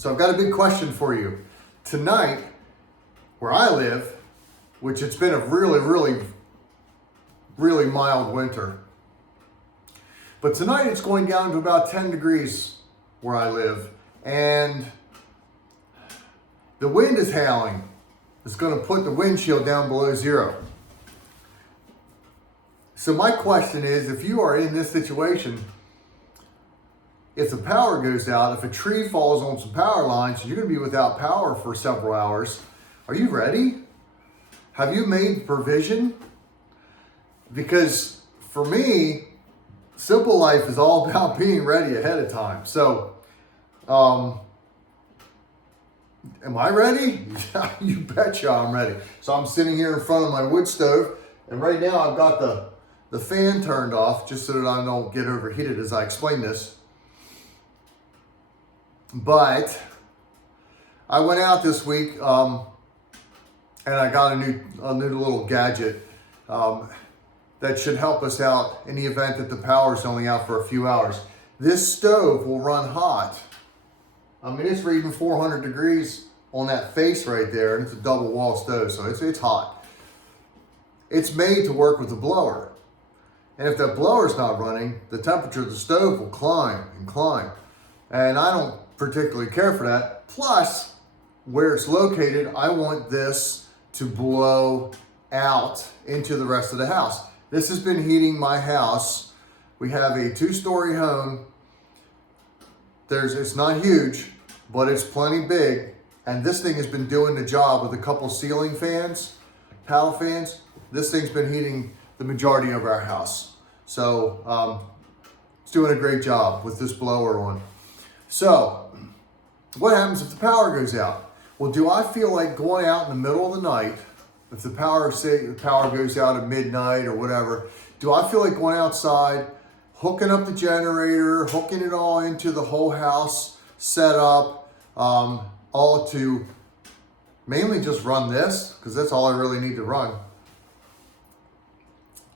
So I've got a big question for you. Tonight, where I live, which it's been a really mild winter, but tonight it's going down to about 10 degrees where I live, and the wind is howling. It's going to put the windshield down below zero. So my question is, if you are in this situation, if the power goes out, if a tree falls on some power lines, you're going to be without power for several hours. Are you ready? Have you made provision? Because for me, simple life is all about being ready ahead of time. So, am I ready? Yeah, you betcha I'm ready. So I'm sitting here in front of my wood stove, and right now I've got the fan turned off just so that I don't get overheated as I explain this. But I went out this week and I got a new little gadget that should help us out in the event that the power is only out for a few hours. This stove will run hot. I mean, it's reading 400 degrees on that face right there, and it's a double wall stove, so it's hot. It's made to work with a blower. And if that blower's not running, the temperature of the stove will climb and climb. And I don't particularly care for that. Plus, where it's located, I want this to blow out into the rest of the house. This has been heating my house. We have a 2-story home. It's not huge, but it's plenty big. And this thing has been doing the job with a couple ceiling fans, paddle fans. This thing's been heating the majority of our house. So it's doing a great job with this blower on. So what happens if the power goes out? Well, do I feel like going out in the middle of the night, if the power goes out at midnight or whatever, do I feel like going outside, hooking up the generator, hooking it all into the whole house, set up, all to mainly just run this, because that's all I really need to run?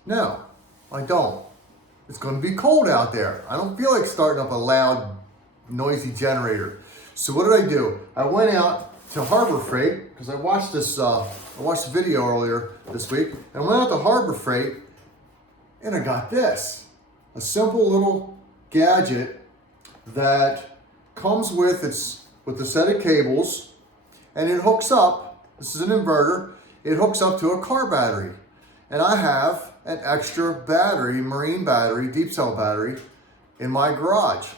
No, I don't. It's going to be cold out there. I don't feel like starting up a loud, noisy generator. So what did I do? I went out to Harbor Freight, because I watched the video earlier this week, and I went out to Harbor Freight, and I got this. A simple little gadget that comes with a set of cables, and it hooks up. This is an inverter. It hooks up to a car battery. And I have an extra battery, marine battery, deep cell battery, in my garage,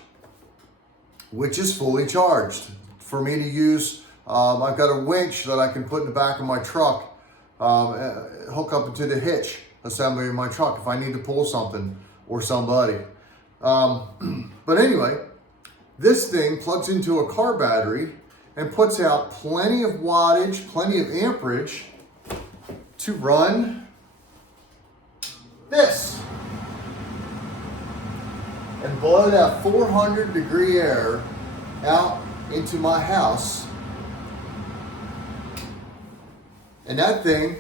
which is fully charged for me to use. I've got a winch that I can put in the back of my truck, hook up into the hitch assembly of my truck if I need to pull something or somebody. But anyway, this thing plugs into a car battery and puts out plenty of wattage, plenty of amperage to run this and blow that 400 degree air out into my house. And that thing,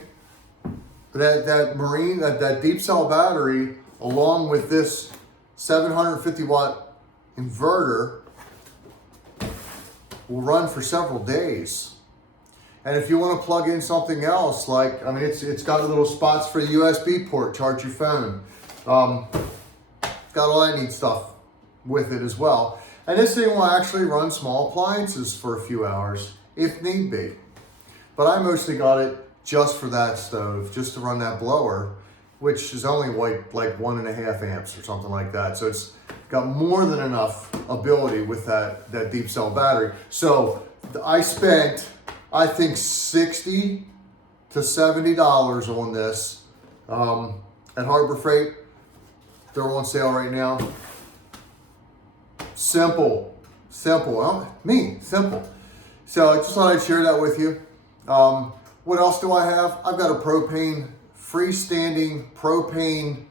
that deep cell battery, along with this 750 watt inverter, will run for several days. And if you want to plug in something else, it's got little spots for the USB port, charge your phone. Got all that neat stuff with it as well. And this thing will actually run small appliances for a few hours if need be. But I mostly got it just for that stove, just to run that blower, which is only like 1.5 amps or something like that. So it's got more than enough ability with that deep cell battery. So I spent, I think, $60 to $70 on this at Harbor Freight. They're on sale right now. Simple. Simple. So I just thought I'd share that with you. What else do I have? I've got a freestanding propane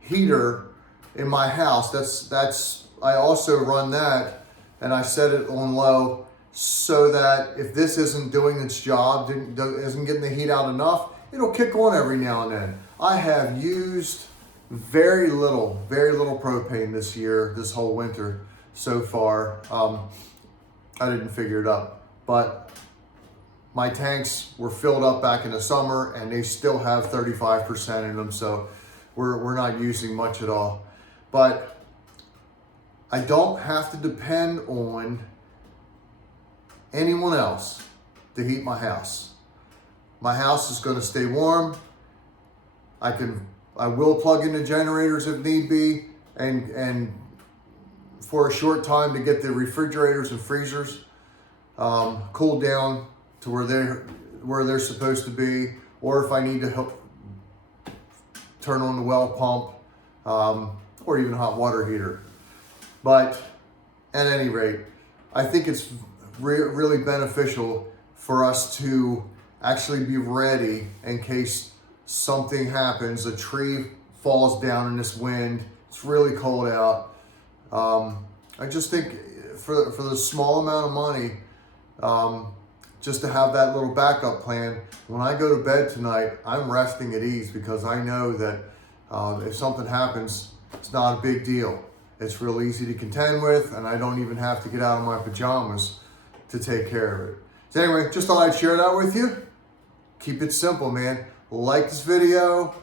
heater in my house. I also run that, and I set it on low so that if this isn't doing its job, isn't getting the heat out enough, it'll kick on every now and then. I have used very little propane this year, this whole winter so far. I didn't figure it out. But my tanks were filled up back in the summer and they still have 35% in them. So we're not using much at all. But I don't have to depend on anyone else to heat my house. My house is going to stay warm. I will plug in the generators if need be, and for a short time to get the refrigerators and freezers cooled down to where they're supposed to be, or if I need to help turn on the well pump, or even a hot water heater. But at any rate, I think it's really beneficial for us to actually be ready in case something happens, a tree falls down in this wind, it's really cold out. I just think for the small amount of money, just to have that little backup plan, when I go to bed tonight, I'm resting at ease because I know that if something happens, it's not a big deal. It's real easy to contend with, and I don't even have to get out of my pajamas to take care of it. So anyway, just thought I'd share that with you. Keep it simple, man. Like this video,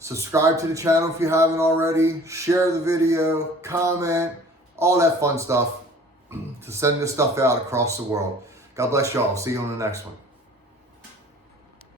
subscribe to the channel if you haven't already, share the video, comment, all that fun stuff to send this stuff out across the world. God bless y'all. See you on the next one.